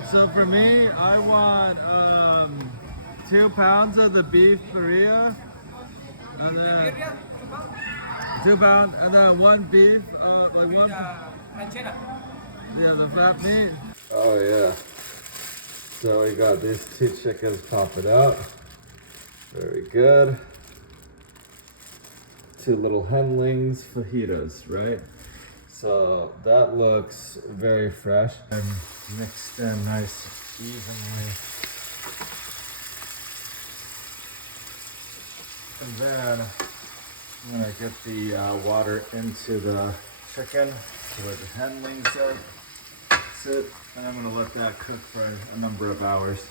right, so for me, I want 2 pounds of the beef birria, and then 2 pound, and then one beef, like one, yeah, the flat meat. Oh yeah. So we got these 2 chickens popping out. Very good. 2 little henlings, fajitas, right? So that looks very fresh and mixed in nice evenly. And then I'm gonna get the water into the chicken where the henlings sit, and I'm gonna let that cook for a number of hours.